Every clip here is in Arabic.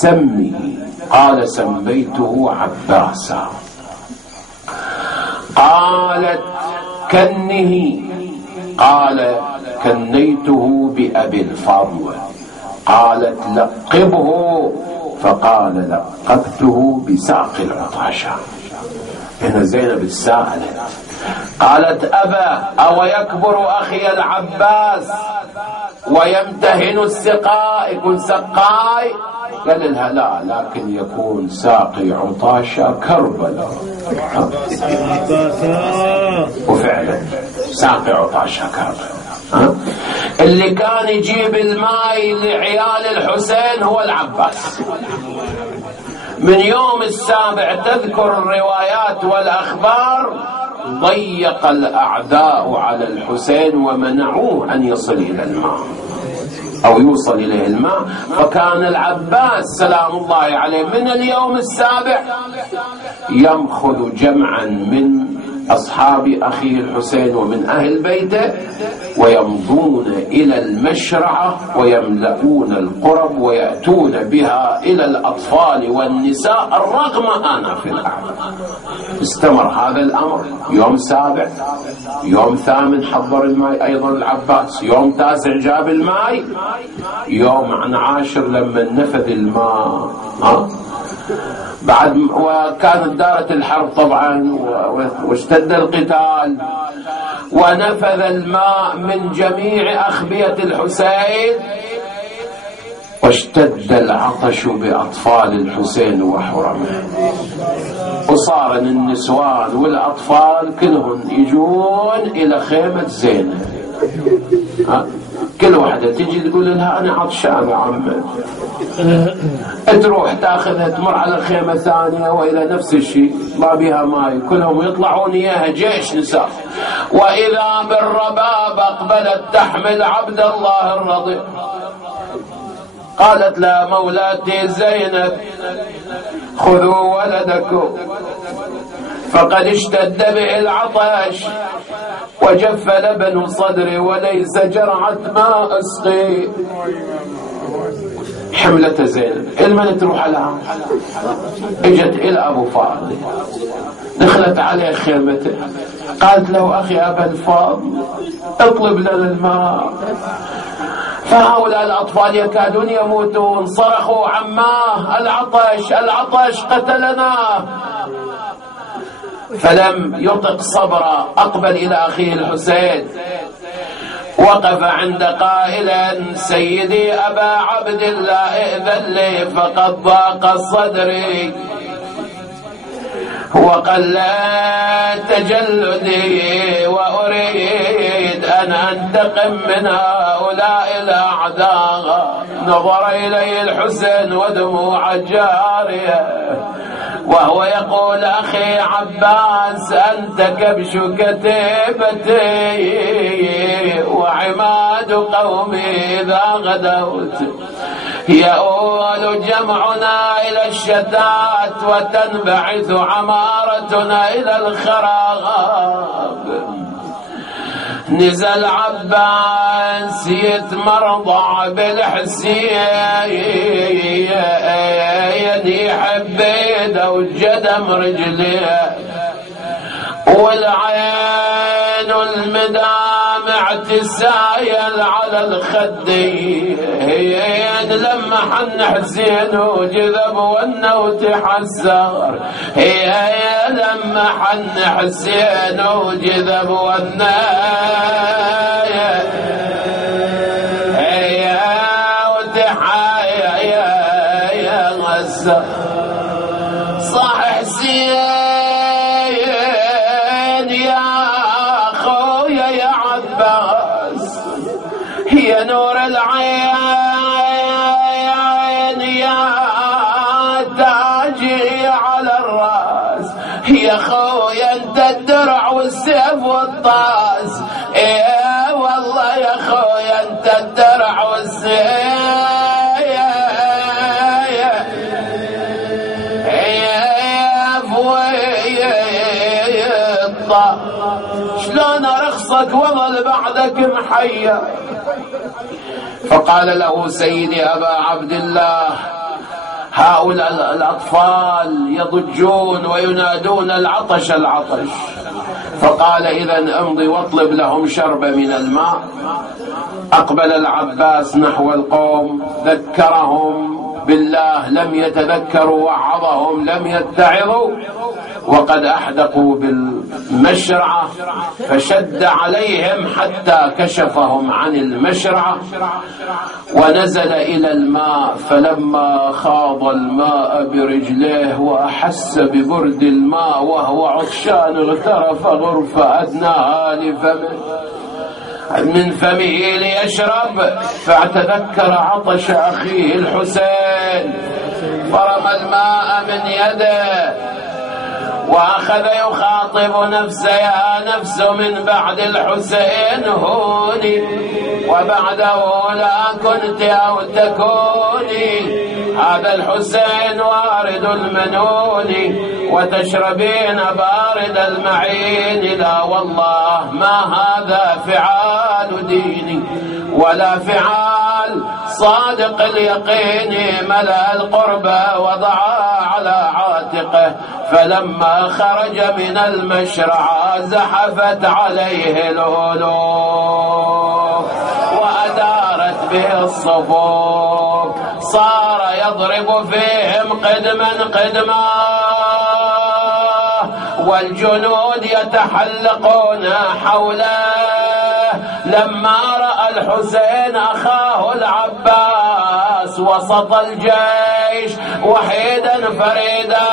سمه. قال سميته عباسا. قالت كنه. قال كنيته بأبي الفضل. قالت لقبه. فقال لقبته بساق العطاشة. هنا زينب سألت قالت أبا أو يكبر أخي العباس ويمتهن السقاء، يكون سقاي؟ قال لها لا، لكن يكون ساقي عطاشة كربلاء. وفعلا ساقي عطاشة كربلاء. اللي كان يجيب الماء لعيال الحسين هو العباس. من يوم السابع تذكر الروايات والأخبار ضيق الأعداء على الحسين ومنعوه أن يصل إلى الماء أو يوصل إليه الماء، فكان العباس سلام الله عليه من اليوم السابع يأخذ جمعا من أصحاب أخيه الحسين ومن أهل بيته ويمضون إلى المشرعة ويملؤون القرب ويأتون بها إلى الأطفال والنساء الرغم أنا في الأعلى. استمر هذا الأمر يوم سابع، يوم ثامن حضر الماء أيضا العباس، يوم تاسع جاب الماء، يوم عاشر لما نفذ الماء بعد وكانت دارت الحرب طبعا واشتد القتال ونفذ الماء من جميع أخبية الحسين واشتد العطش بأطفال الحسين وحرمه، وصار النسوان والأطفال كلهم يجون إلى خيمة زينب. كل واحدة تجي تقول لها أنا عطشانة عمي، تروح تاخذها تمر على خيمة ثانية وإلى نفس الشيء ما بها ماي، كلهم يطلعون إياها جيش نساء. وإذا بالرباب أقبلت تحمل عبد الله الرضيع. قالت لا مولاتي زينب خذوا ولدكم فقد اشتد به العطش وجف لبن صدري وليس جرعة ماء اسقي. حملة زينب المن تروح لها، اجت الى ابو فاضل دخلت عليه خيمته قالت له اخي ابا الفاضل اطلب لنا الماء. فهؤلاء الأطفال يكادون يموتون، صرخوا عماه العطش العطش قتلنا. فلم يطق صبرا، أقبل إلى أخيه الحسين وقف عند قائلا سيدي أبا عبد الله ائذن لي فقد ضاق صدري وقل تجلدي وأريد أن أنتقم من هؤلاء الأعداء. نظر إليه الحسين ودموع جارية وهو يقول أخي عباس أنت كبش كتيبتي وعماد قومي إذا غدوت يؤول جمعنا إلى الشتات وتنبعث عمارتنا إلى الخراب. نزل عباس يتمرضع بالحسين يحب يده وجدم رجليه والعين المدامع تسايل على الخدين. لما حن حسين وجذب والنوت حسر لما حن حسين وجذب والنوت صاح حسين هي نور العين يا تاجي على الراس يا خويا انت الدرع والسيف والطاس. ايه والله يا خويا انت الدرع والسيف والطاس. شلون ارخصك وظل بعدك محيا. فقال له سيدي أبا عبد الله هؤلاء الأطفال يضجون وينادون العطش العطش. فقال إذن امضي واطلب لهم شرب من الماء. أقبل العباس نحو القوم، ذكرهم بالله، لم يتذكروا، وعظهم، لم يتعظوا، وقد أحدقوا بالمشرعة، فشد عليهم حتى كشفهم عن المشرعة ونزل إلى الماء. فلما خاض الماء برجليه وأحس ببرد الماء وهو عطشان اغترف غرفة أدناها من فمه ليشرب، فاعتذكر عطش أخيه الحسين فرمى الماء من يده وأخذ يخاطب نفسه: يا نفس من بعد الحسين هوني، وبعده لا كنت أو تكوني، هذا الحسين وارد المنون، وتشربين بارد المعين، لا والله ما هذا فعال ديني ولا فعال صادق اليقين. ملأ القربى وضعا على عاتقه، فلما خرج من المشرعة زحفت عليه الألوف وأدارت به الصفوف، صار يضرب فيهم قدما قدما، والجنود يتحلقون حوله. لما رأى الحسين أخاه العباس وسط الجيش وحيدا فريدا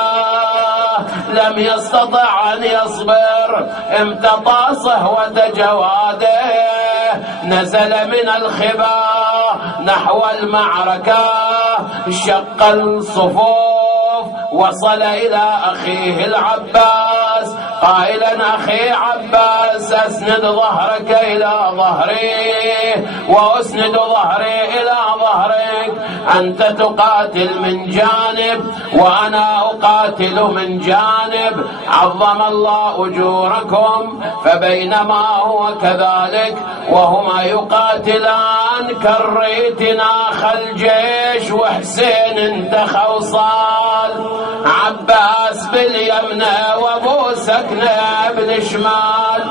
لم يستطع أن يصبر، امتطى صهوة جواده، نزل من الخبا نحو المعركة، شق الصفوف، وصل إلى أخيه العباس قائلا: أخي عباس، أسند ظهرك إلى ظهري وأسند ظهري إلى ظهرك، أنت تقاتل من جانب وأنا أقاتل من جانب، عظم الله أجوركم. فبينما هو كذلك وهما يقاتلان كريت ناخ الجيش وحسين انتخى وصال، عباس باليمنى وابو سكنة بالشمال،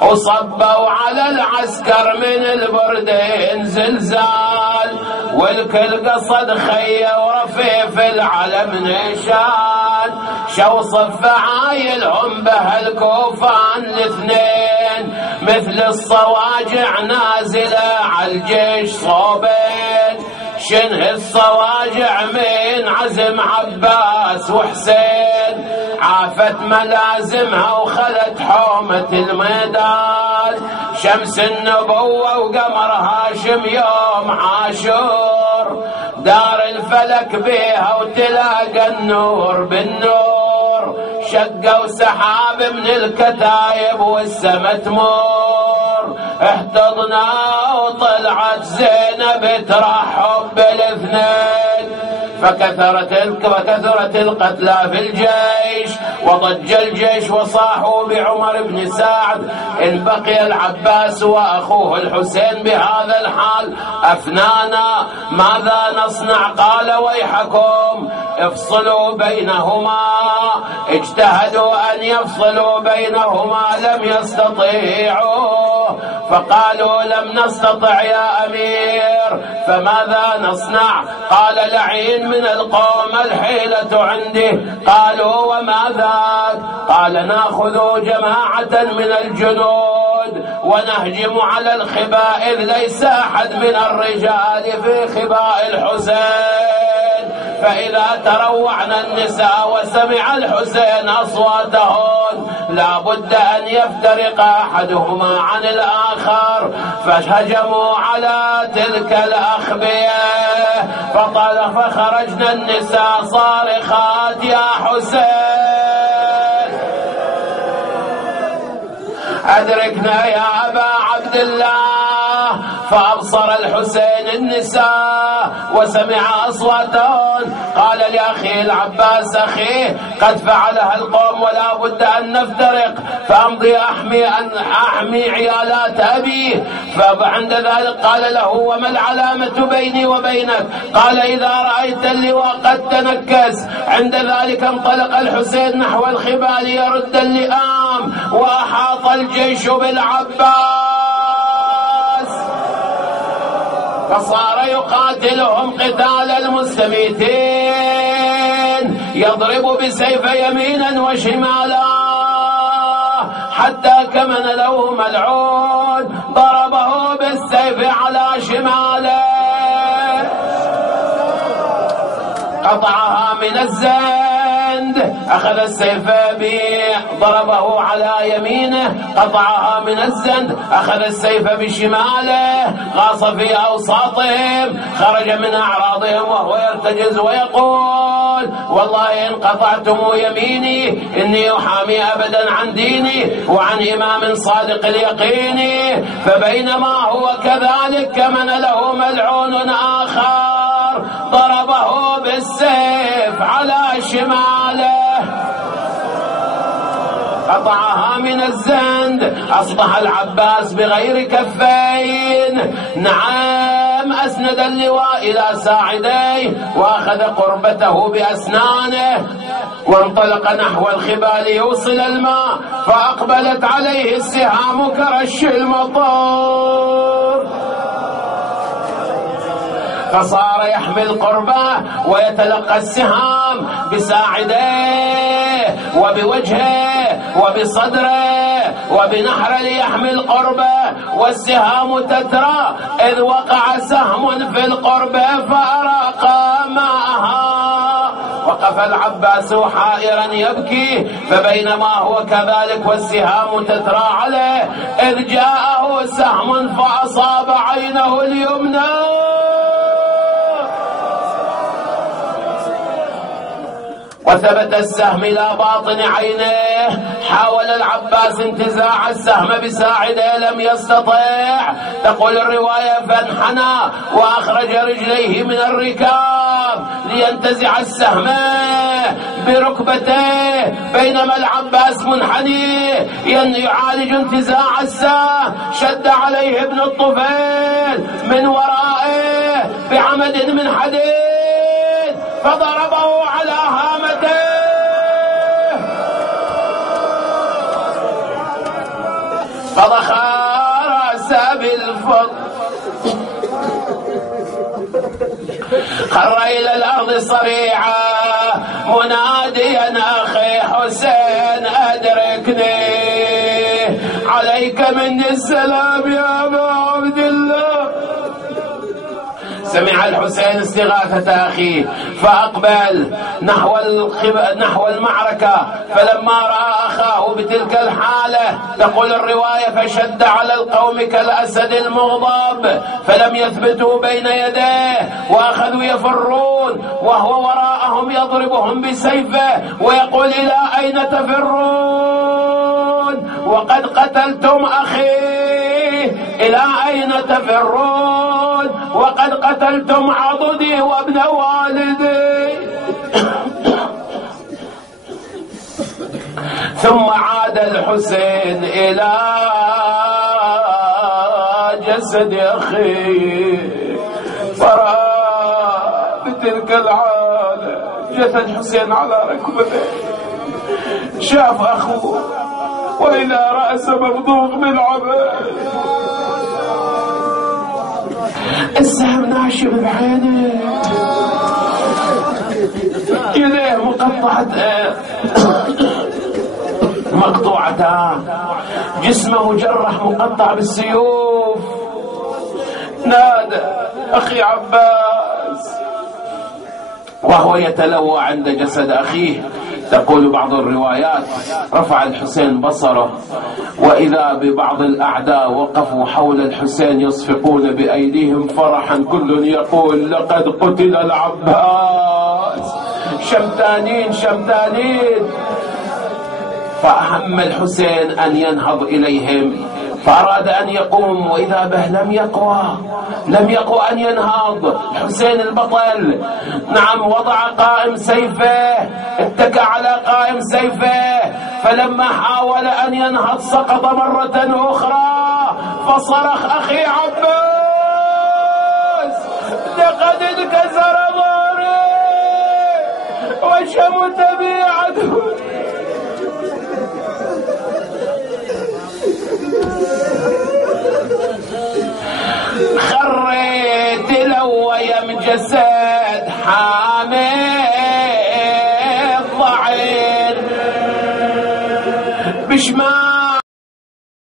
وصبوا على العسكر من البردين زلزال، والكل قصد خيه ورفيف العلم نشان، شو صف عايلهم بهالكوفان الاثنين، مثل الصواجع نازلة على الجيش صوبين، شنه الصواجع من عزم عباس وحسين، عافت ملازمها وخلت حومة الميدان، شمس النبوة وقمر هاشم يوم عاشور، دار الفلك بيها وتلاقى النور بالنور، شقوا سحاب من الكتايب والسما تمور، احتضنا وطلعت زينب ترحب بالاثنين، فكثرت القتلى في الجيش، وضج الجيش وصاحوا بعمر بن سعد: إن بقي العباس وأخوه الحسين بهذا الحال أفنانا ماذا نصنع؟ قال: ويحكم افصلوا بينهما. اجتهدوا أن يفصلوا بينهما لم يستطيعوا، فقالوا: لم نستطع يا أمير، فماذا نصنع؟ قال: لعين من القوم الحيلة عندي. قالوا: وماذا؟ قال: ناخذ جماعة من الجنود ونهجم على الخباء، إذ ليس أحد من الرجال في خباء الحسين، فإذا تروعنا النساء وسمع الحسين أصواتهن لا بد أن يفترق أحدهما عن الآخر. فهجموا على تلك الأخبية، فخرجنا النساء صارخات: يا حسين أدركنا يا أبا عبد الله، فأبصر الحسين النساء وسمع أصواتهن. قال لأخيه العباس: أخيه قد فعلها القوم ولا بد أن نفترق، فأمضي أحمي عيالات أبي. فعند ذلك قال له: وما العلامة بيني وبينك؟ قال: إذا رأيت اللواء قد تنكس. عند ذلك انطلق الحسين نحو الخبال يرد اللئام، وأحاط الجيش بالعباس، فصار يقاتلهم قتال المستميتين، يضرب بسيف يمينا وشمالا، حتى كمن له ملعون ضربه بالسيف على شماله، قطعها من الزند، أخذ السيف به ضربه على يمينه، قطعها من الزند، أخذ السيف بشماله، غاص في أوساطهم، خرج من أعراضهم وهو يرتجز ويقول: والله إن قطعتم يميني إني أحامي أبدا عن ديني وعن إمام صادق اليقين. فبينما هو كذلك كمن له ملعون آخر ضربه بالسيف على شماله، قطعها من الزند. أصبح العباس بغير كفين. نعم، أسند اللواء إلى ساعديه وأخذ قربته بأسنانه، وانطلق نحو الخبال يوصل الماء، فأقبلت عليه السهام كرش المطر، فصار يحمل قربه ويتلقى السهام بساعديه وبوجهه وبصدره وبنحره ليحمل قربه، والسهام تترى، إذ وقع سهم في القربة فأراق ماءها. وقف العباس حائرا يبكي، فبينما هو كذلك والسهام تترى عليه، إذ جاءه سهم فأصاب عينه اليمنى، وثبت السهم إلى باطن عينيه. حاول العباس انتزاع السهم بساعده لم يستطع. تقول الرواية: فانحنى وأخرج رجليه من الركاب لينتزع السهم بركبته، بينما العباس منحني يعالج انتزاع السهم. شد عليه ابن الطفيل من ورائه بعمد من حديد فضربه على هامته، فضخ رأسه بالفضل، خر إلى الأرض صريعا مناديا: أخي حسين أدركني، عليك مني السلام يا أبا عبد الله. سمع الحسين استغاثة أخيه فأقبل نحو المعركة، فلما رأى أخاه بتلك الحالة، تقول الرواية: فشد على القوم كالأسد المغضب، فلم يثبتوا بين يديه وأخذوا يفرون، وهو وراءهم يضربهم بسيفه ويقول: إلى أين تفرون وقد قتلتم أخي؟ إلى أين تفرون وقد قتلتم عضدي وابن والدي؟ ثم عاد الحسين إلى جسد أخيه، فرأى بتلك الحالة جسد حسين على ركبته، شاف أخوه وإلى رأسه ممضوغ بالعبد، السهم ناشف بعينه، يديه مقطوعتان، جسمه مجرح مقطع بالسيوف. نادى: أخي عباس، وهو يتلوى عند جسد أخيه. تقول بعض الروايات: رفع الحسين بصره وإذا ببعض الأعداء وقفوا حول الحسين يصفقون بأيديهم فرحا، كل يقول: لقد قتل العباس، شمتانين شمتانين. فأهم الحسين أن ينهض إليهم فأراد أن يقوم وإذا به لم يقوى أن ينهض. الحسين البطل نعم وضع قائم سيفه، اتكى على قائم سيفه، فلما حاول أن ينهض سقط مرة أخرى، فصرخ أخي عباس لقد انكسر ظهري وشمت بي عدو. خريت لو يم جسد حامل